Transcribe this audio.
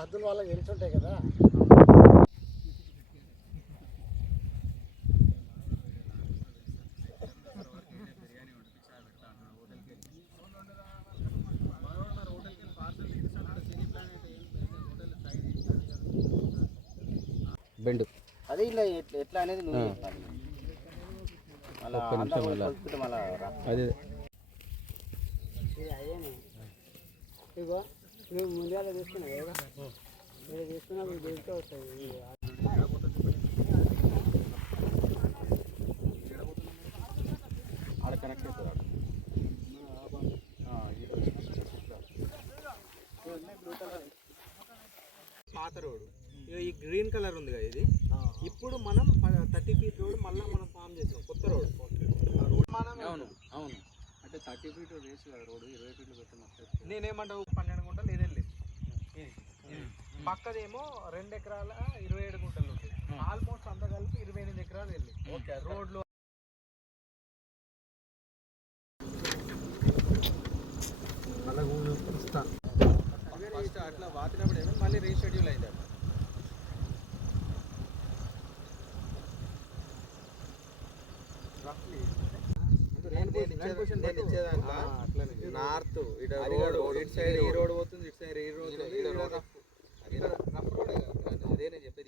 హద్దులు వాళ్ళకి తెలిసి ఉంటాయి కదా. బెండు అదే ఇలా ఎట్లా అనేది నువ్వు చెప్పాలి. ఒక్క నిమిషం అదే ఇగో నువ్వు ముందుగా తీసుకున్నావు కదా, మీరు తీసుకున్నప్పుడు దేనితో వస్తాయి. ఆడ కనెక్ట్ అవుతుంది. పాత రోడ్ ఈ గ్రీన్ కలర్ ఉంది కదా, ఇది ఇప్పుడు మనం 30 ఫీట్ రోడ్ మళ్ళీ మనం ఫామ్ చేసాం, కొత్త రోడ్. అవును అవును, అంటే 30 ఫీట్ రేస్ కదా రోడ్, 20 ఫీట్లు పెట్టినట్టు. నేనేమంటావు 12 గుంటలు ఇది వెళ్ళి పక్కదేమో 2 ఎకరాల 27 గుంటలు ఉంది. ఆల్మోస్ట్ అంతా కలిపి 28 ఎకరాలు వెళ్ళి రోడ్లు. అట్లా వాతినప్పుడు ఏమో మళ్ళీ రీషెడ్యూల్ అవుతాడు. నార్త్ ఇటు సైడ్ ఈ రోడ్ పోతుంది, ఇటు సైడ్ ఈ రోడ్. అదే నేను చెప్పేది.